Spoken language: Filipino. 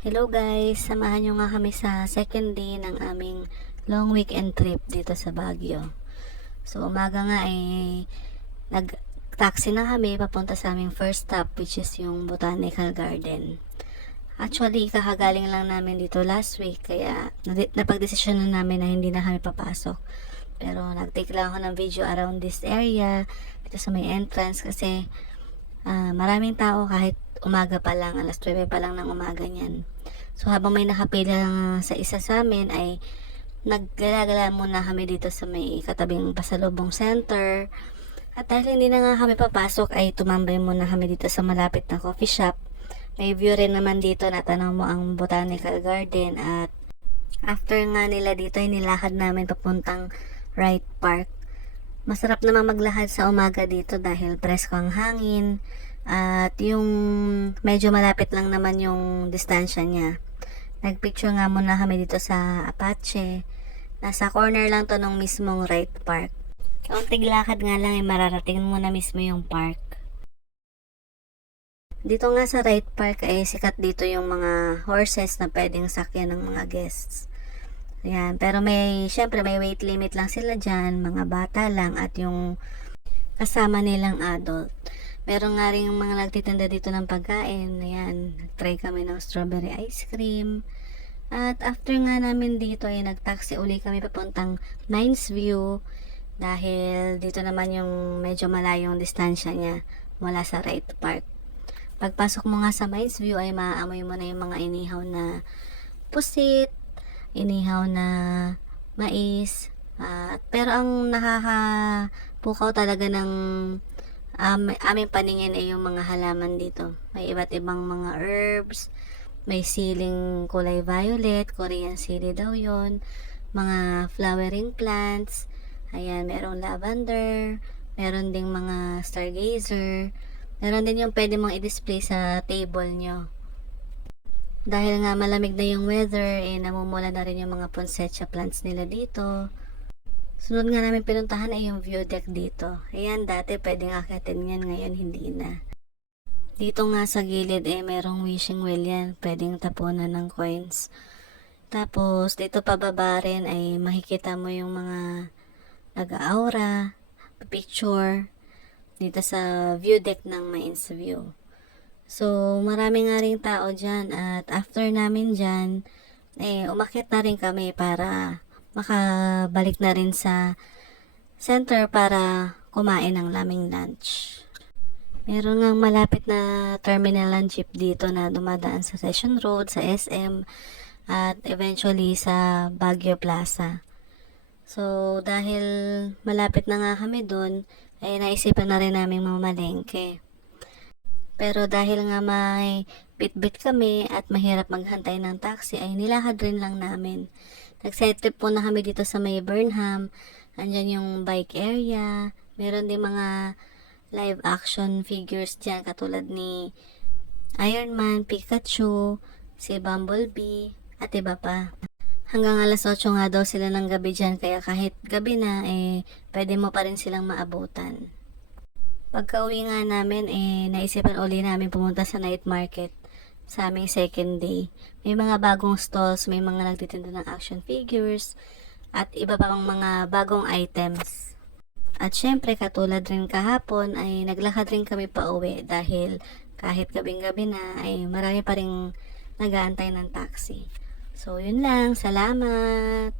Hello guys, samahan nyo nga kami sa second day ng aming long weekend trip dito sa Baguio. So umaga nga nag-taxi na kami papunta sa aming first stop, which is yung Botanical Garden. Actually, kakagaling lang namin dito last week, kaya napag-desisyon na namin na hindi na kami papasok. Pero nag-take lang ako ng video around this area, dito sa may entrance, kasi maraming tao kahit umaga pa lang, alas 9 pa lang ng umaga niyan. So habang may nakapila sa isa sa amin ay naggalagala muna kami dito sa may katabing pasalubong center. At dahil hindi na nga kami papasok ay tumambay muna kami dito sa malapit na coffee shop. May view rin naman dito na tanaw mo ang Botanical Garden, at after nga nila dito ay nilakad namin papuntang Wright Park. Masarap naman maglakad sa umaga dito dahil presko ang hangin. At yung medyo malapit lang naman yung distansya niya. Nagpicture nga muna kami dito sa Apache. Nasa corner lang to ng mismong Wright Park. Kaunting lakad nga lang ay mararating mo na mismo yung park. Dito nga sa Wright Park ay sikat dito yung mga horses na pwedeng sakyan ng mga guests. Ayan, pero syempre may weight limit lang sila dyan, mga bata lang at yung kasama nilang adult. Meron nga rin yung mga nagtitinda dito ng pagkain. Ayan, nag-try kami ng strawberry ice cream. At after nga namin dito ay nag-taxi uli kami papuntang Mines View, dahil dito naman yung medyo malayong distansya niya mula sa Wright Park. Pagpasok mo nga sa Mines View ay maaamoy mo na yung mga inihaw na pusit, inihaw na mais. Pero ang nakakapukaw talaga ng aming paningin ay yung mga halaman dito. May iba't ibang mga herbs, may siling kulay violet, Korean sili daw yon, mga flowering plants, ayan, merong lavender, meron ding mga stargazer, meron din yung pwede mong i-display sa table nyo. Dahil nga malamig na yung weather, namumula na rin yung mga poinsettia plants nila dito. Sunod nga namin pinuntahan ay yung view deck dito. Ayan, dati pwedeng akitin yan, ngayon hindi na. Dito nga sa gilid merong wishing well yan, pwedeng tapunan ng coins. Tapos dito pababa rin ay makikita mo yung mga nag-aura, picture dito sa view deck ng Mines View. So marami nga rin tao dyan, at after namin dyan umakyat na rin kami para makabalik na rin sa center para kumain ng laming lunch. Meron ngang malapit na terminal ng jeep dito na dumadaan sa Session Road, sa SM, at eventually sa Baguio Plaza. So dahil malapit na nga kami doon, ay naisipan na rin namin mamalengke. Pero dahil nga may bit-bit kami at mahirap maghantay ng taxi, ay nilakad rin lang namin. Nag-side trip po na kami dito sa may Burnham. Andyan yung bike area. Meron din mga live action figures dyan, katulad ni Iron Man, Pikachu, si Bumblebee, at iba pa. Hanggang alas 8 nga daw sila ng gabi dyan, kaya kahit gabi na, pwede mo pa rin silang maabutan. Pagka-uwi nga namin, naisipan uli namin pumunta sa night market sa aming second day. May mga bagong stalls, may mga nagtitinda ng action figures, at iba pang mga bagong items. At syempre, katulad rin kahapon, ay naglakad rin kami pa uwi dahil kahit gabing-gabi na, ay marami pa rin nag-aantay ng taxi. So, yun lang. Salamat!